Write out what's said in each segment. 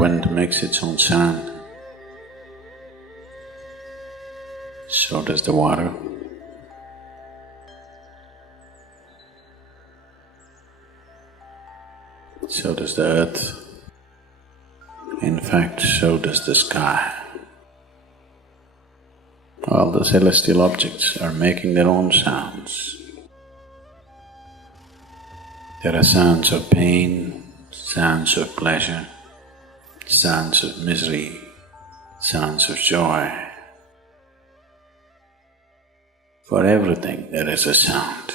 wind makes its own sound, so does the water. So does the earth. In fact, so does the sky. All the celestial objects are making their own sounds. There are sounds of pain, sounds of pleasure, sounds of misery, sounds of joy. For everything there is a sound.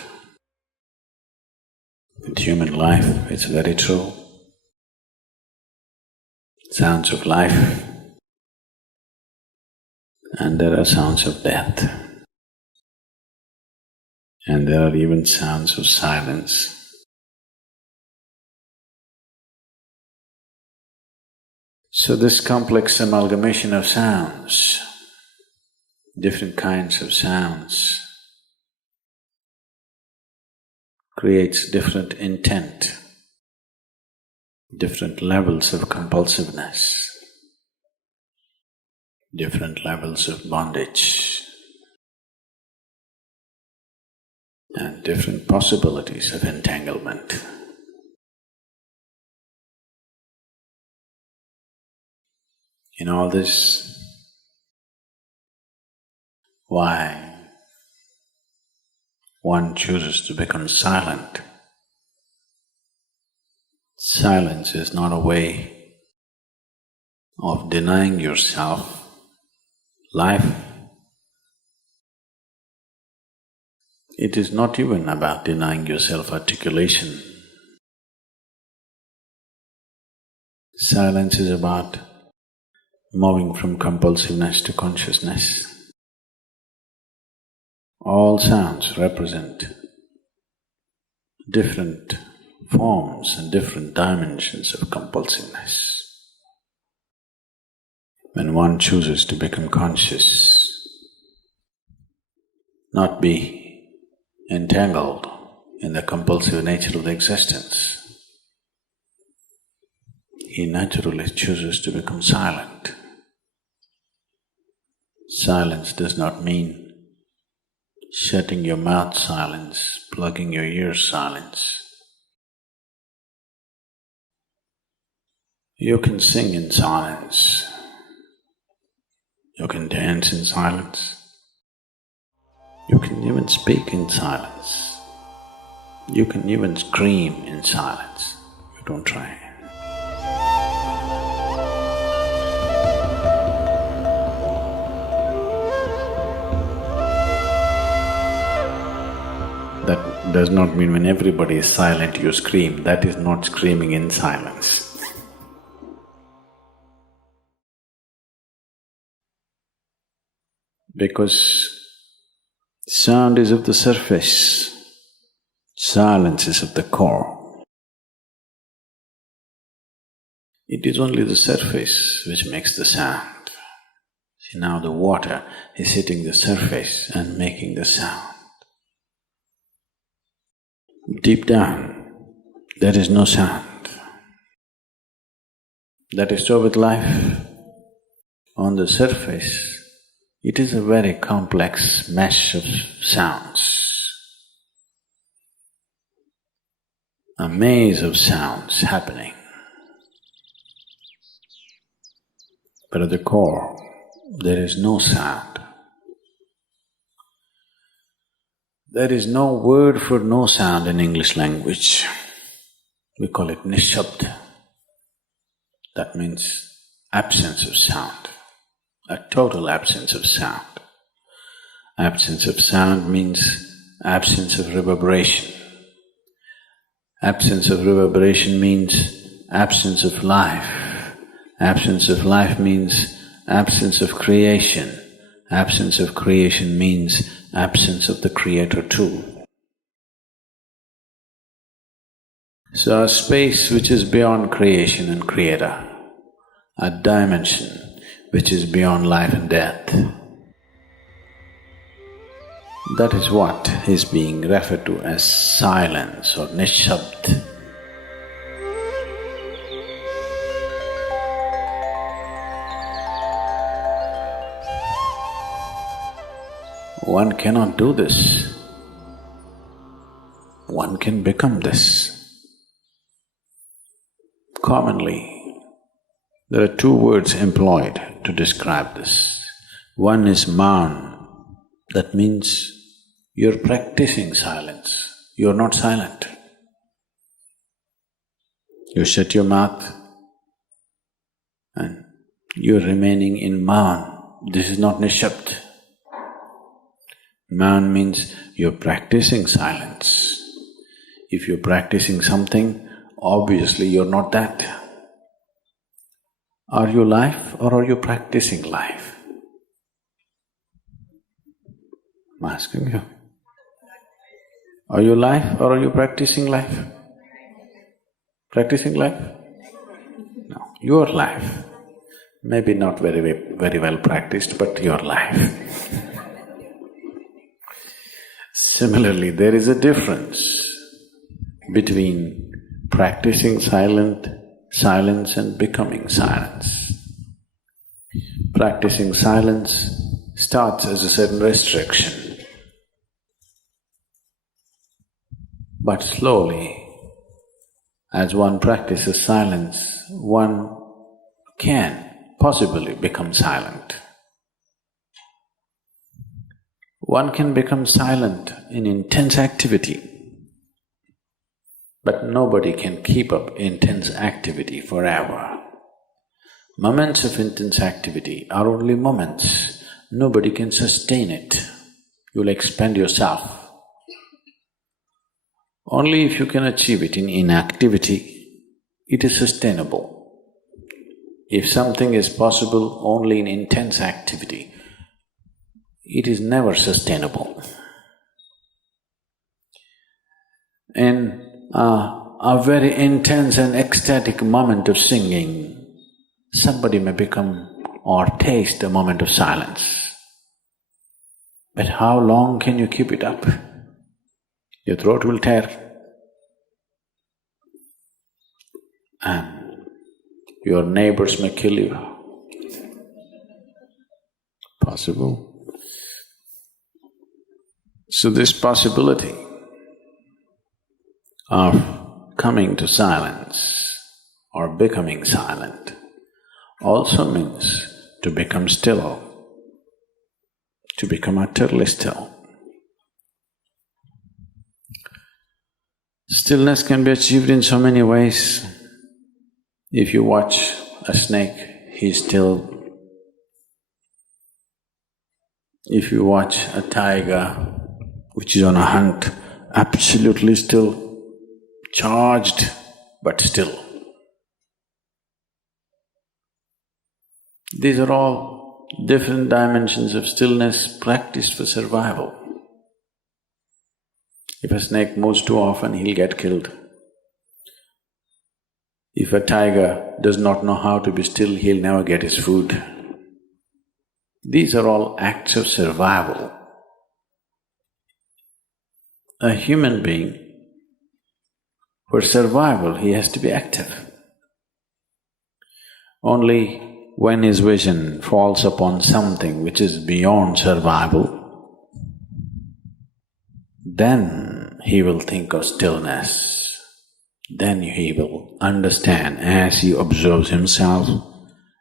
With human life, it's very true. Sounds of life, and there are sounds of death, and there are even sounds of silence. So this complex amalgamation of sounds, different kinds of sounds, creates different intent, different levels of compulsiveness, different levels of bondage, and different possibilities of entanglement. In all this, why one chooses to become silent. Silence is not a way of denying yourself life. It is not even about denying yourself articulation. Silence is about moving from compulsiveness to consciousness. All sounds represent different forms and different dimensions of compulsiveness. When one chooses to become conscious, not be entangled in the compulsive nature of the existence, he naturally chooses to become silent. Silence does not mean shutting your mouth silence, plugging your ears silence. You can sing in silence, you can dance in silence, you can even speak in silence, you can even scream in silence. You don't try. That does not mean when everybody is silent you scream. That is not screaming in silence. Because sound is of the surface, silence is of the core. It is only the surface which makes the sound. See, now the water is hitting the surface and making the sound. Deep down, there is no sound. That is so with life. On the surface, it is a very complex mesh of sounds, a maze of sounds happening. But at the core, there is no sound. There is no word for no sound in English language. We call it nishabd. That means absence of sound, a total absence of sound. Absence of sound means absence of reverberation. Absence of reverberation means absence of life. Absence of life means absence of creation. Absence of creation means absence of the Creator too. So a space which is beyond creation and Creator, a dimension which is beyond life and death, that is what is being referred to as silence or nishabd. one cannot do this. One can become this. Commonly, there are two words employed to describe this. One is man, that means you're practicing silence, you're not silent. You shut your mouth and you're remaining in man. This is not nishabd. Man means you're practicing silence. If you're practicing something, obviously you're not that. Are you life or are you practicing life? I'm asking you. Are you life or are you practicing life? Practicing life? No, your life. Maybe not very well practiced, but your life. Similarly, there is a difference between practicing silence and becoming silence. Practicing silence starts as a certain restriction, but slowly, as one practices silence, one can possibly become silent. One can become silent in intense activity, but nobody can keep up intense activity forever. Moments of intense activity are only moments, nobody can sustain it. You'll expend yourself. Only if you can achieve it in inactivity, it is sustainable. If something is possible only in intense activity, it is never sustainable. In a very intense and ecstatic moment of singing, somebody may become or taste a moment of silence. But how long can you keep it up? Your throat will tear. And your neighbors may kill you. Possible. So this possibility of coming to silence or becoming silent also means to become still, to become utterly still. Stillness can be achieved in so many ways. If you watch a snake, he's still. If you watch a tiger which is on a hunt, absolutely still, charged but still. These are all different dimensions of stillness practiced for survival. If a snake moves too often, he'll get killed. If a tiger does not know how to be still, he'll never get his food. These are all acts of survival. A human being, for survival, he has to be active. Only when his vision falls upon something which is beyond survival, then he will think of stillness. Then he will understand as he observes himself,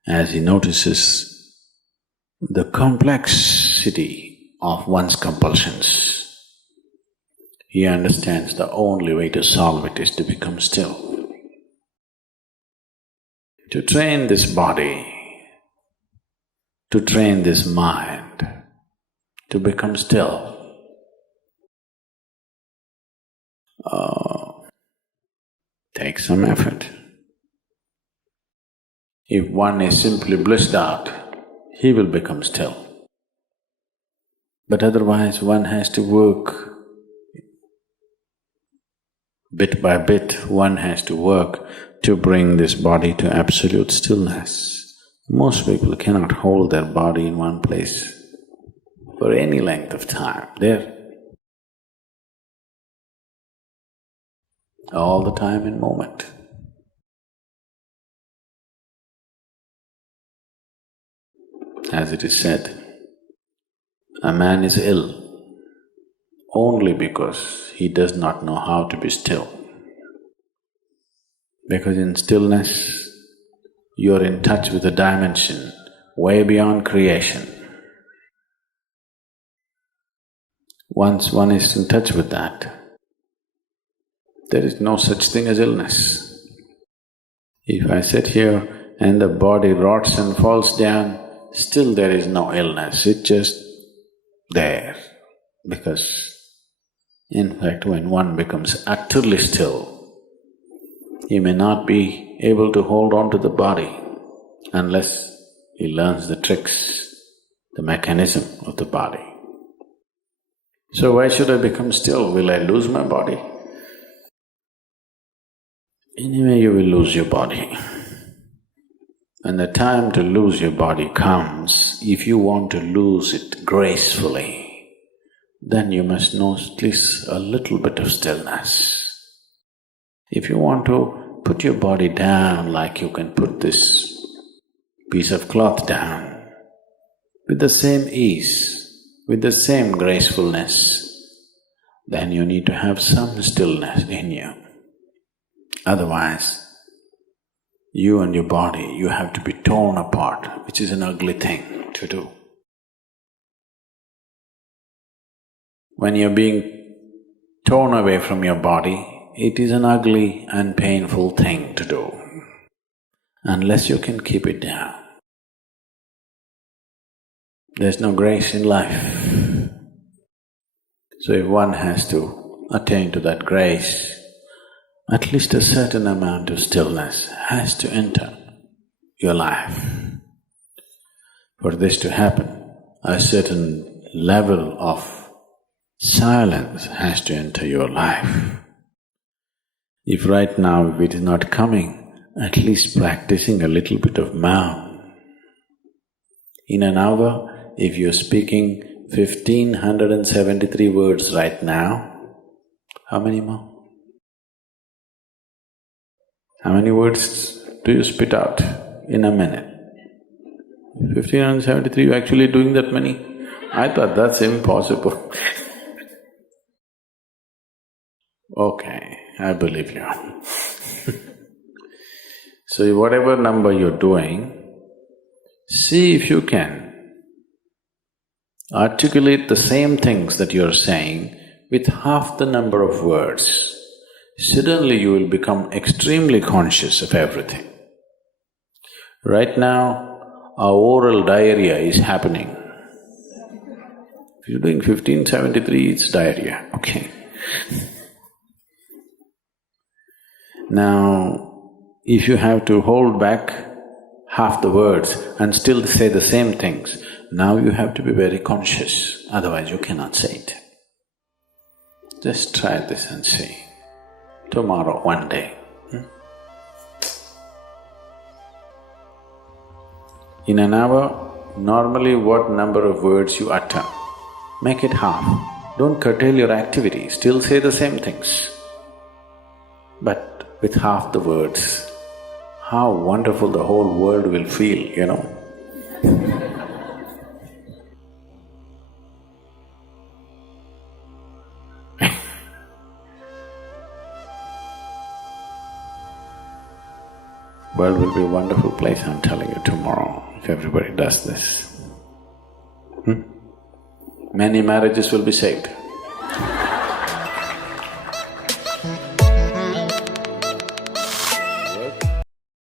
as he notices the complexity of one's compulsions. He understands the only way to solve it is to become still. To train this body, to train this mind, to become still, takes some effort. If one is simply blissed out, he will become still. But otherwise, one has to work bit by bit, one has to work to bring this body to absolute stillness. Most people cannot hold their body in one place for any length of time. They're all the time in moment. As it is said, a man is ill, only because he does not know how to be still. Because in stillness, you're in touch with a dimension way beyond creation. Once one is in touch with that, there is no such thing as illness. If I sit here and the body rots and falls down, still there is no illness, it's just there. Because in fact, when one becomes utterly still, he may not be able to hold on to the body unless he learns the tricks, the mechanism of the body. So why should I become still? Will I lose my body? Anyway, you will lose your body. When the time to lose your body comes, if you want to lose it gracefully, then you must know at least a little bit of stillness. If you want to put your body down like you can put this piece of cloth down, with the same ease, with the same gracefulness, then you need to have some stillness in you. Otherwise, you and your body, you have to be torn apart, which is an ugly thing to do. When you're being torn away from your body, it is an ugly and painful thing to do, unless you can keep it down. There's no grace in life. So if one has to attain to that grace, at least a certain amount of stillness has to enter your life. For this to happen, a certain level of silence has to enter your life. If right now it is not coming, at least practicing a little bit of Maum. In an hour, if you're speaking 1,573 words right now, how many more? How many words do you spit out in a minute? 1,573, you're actually doing that many? I thought that's impossible. Okay, I believe you. So whatever number you're doing, see if you can articulate the same things that you're saying with half the number of words. Suddenly you will become extremely conscious of everything. Right now, our oral diarrhea is happening. If you're doing 1573, it's diarrhea, okay. Now, if you have to hold back half the words and still say the same things, now you have to be very conscious, otherwise you cannot say it. Just try this and see. Tomorrow, one day. In an hour, normally what number of words you utter, make it half. Don't curtail your activity, still say the same things. But with half the words, how wonderful the whole world will feel, you know. World will be a wonderful place, I'm telling you, tomorrow, if everybody does this. Many marriages will be saved.